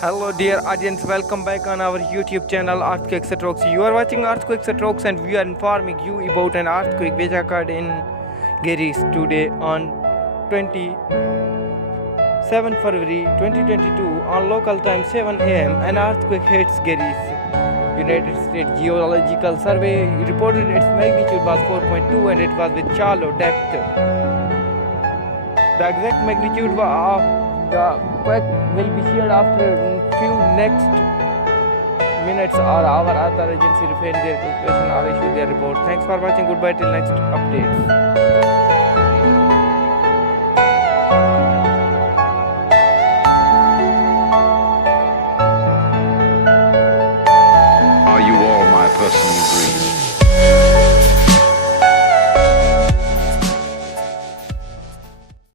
Hello dear audience, welcome back on our YouTube channel Earthquake Strokes. You are watching Earthquake Strokes and we are informing you about an earthquake which occurred in Greece today on 27 February 2022 on local time 7 am. An earthquake hits Greece. United States Geological Survey reported its magnitude was 4.2 and it was with shallow depth. The exact magnitude of the quake will be shared after few next minutes or hour. Other agency refrain their calculation or issue their report. Thanks for watching. Goodbye till next updates.